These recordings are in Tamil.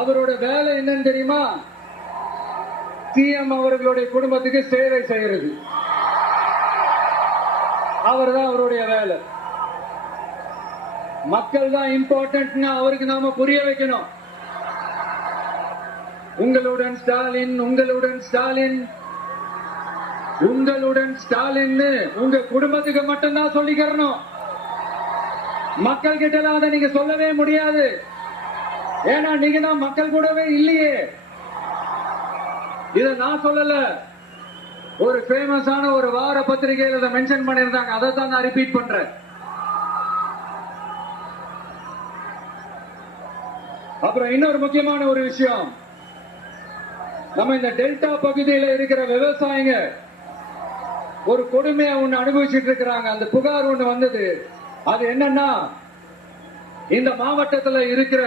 அவரோட வேலை என்னன்னு தெரியுமா? சிஎம் அவர்களுடைய குடும்பத்துக்கு சேவை செய்யறது. அவர் தான் அவருடைய வேலை. மக்கள் தான் இம்பார்ட்டன்ட் அவருக்கு நாம புரிய வைக்கணும். உங்களுடன் ஸ்டாலின், உங்களுடன் ஸ்டாலின், உங்களுடன் ஸ்டாலின் உங்க குடும்பத்துக்கு மட்டும்தான் சொல்லிக்கிறணும். மக்கள் கிட்ட அதை நீங்க சொல்லவே முடியாது. ஏன்னா நீங்க தான் மக்கள் கூடவே இல்லையே. இத நான் சொல்லல, ஒரு ஃபேமஸான ஒரு வார பத்திரிகையில் இதை மென்ஷன் பண்ணிருந்தாங்க. அதை தான் நான் ரிப்பீட் பண்றேன். அப்புறம் இன்னொரு முக்கியமான ஒரு விஷயம், நம்ம இந்த டெல்டா பகுதியில் இருக்கிற விவசாயிங்க ஒரு கொடுமையை ஒண்ணு அனுபவிச்சுட்டு இருக்கிறாங்க. அந்த புகார் ஒண்ணு வந்தது. அது என்னன்னா, இந்த மாவட்டத்தில் இருக்கிற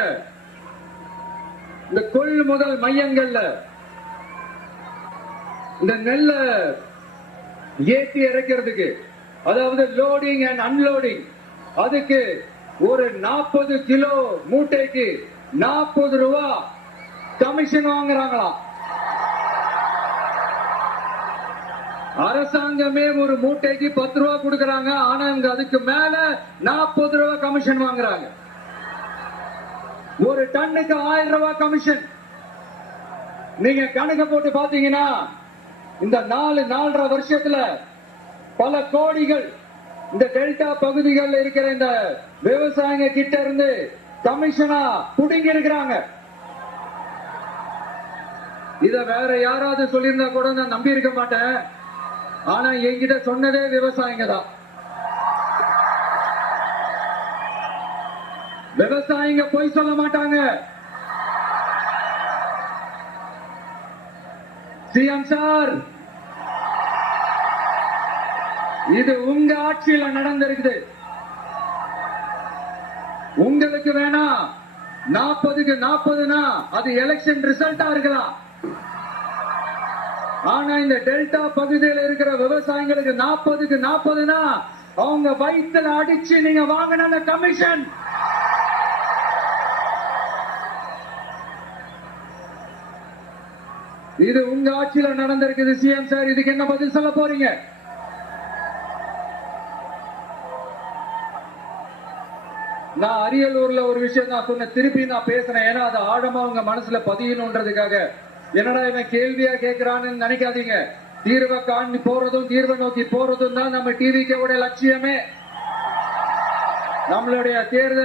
இந்த கொள்முதல் மையங்கள்ல இந்த நெல்ல ஏற்றி இறக்கிறதுக்கு, அதாவது லோடிங் அண்ட் அன்லோடிங், அதுக்கு ஒரு 40 கிலோ மூட்டைக்கு 40 ரூபா கமிஷன் வாங்குறாங்களாம். அரசாங்கமே ஒரு மூட்டைக்கு 10 ரூபா கொடுக்கறாங்க. ஆனா இங்க அதுக்கு மேல 40 ரூபா கமிஷன் வாங்குறாங்க. ஒரு டன்னுக்கு 1000 ரூபாய் கமிஷன். நீங்க கணக்கு போட்டு பாத்தீங்கன்னா இந்த 4-4.5 வருஷத்துல பல கோடிகள் இந்த டெல்டா பகுதிகளில் இருக்கிற இந்த விவசாயிங்க கிட்ட இருந்து கமிஷனா புடுங்கி இருக்கிறாங்க. இத வேற யாராவது சொல்லியிருந்தா கூட நான் நம்பி இருக்க மாட்டேன். ஆனா என்கிட்ட சொன்னதே விவசாயிங்க தான். விவசாயிங்க பொய் சொல்ல மாட்டாங்க. சிஎம் சார், இது உங்க ஆட்சியில நடந்திருக்குது. உங்களுக்கு வேணா 40க்கு 40னா அது எலெக்ஷன் ரிசல்ட்டா இருக்கலாம். ஆனா இந்த டெல்டா பகுதியில் இருக்கிற விவசாயிகளுக்கு 40க்கு 40னா அவங்க வயிற்றுல அடிச்சு நீங்க வாங்கின கமிஷன். இது உங்க ஆட்சியில நடந்திருக்குது. சிஎம் சார், இதுக்கு என்ன பதில் சொல்ல போறீங்க? நான் அரியலூர்ல ஒரு விஷயம் நான் சொன்ன, திருப்பி நான் பேசுறேன். ஏன்னா அது ஆழமா உங்க மனசுல பதியணும்ன்றதுக்காக. என்னடா இவன் கேள்வியா கேட்கிறான்னு நினைக்காதீங்க. தீர்வை காணி போறதும் தீர்வை நோக்கி போறதும் தான் நம்ம டிவிக்கோட லட்சியமே. நம்மளுடைய தேர்தல்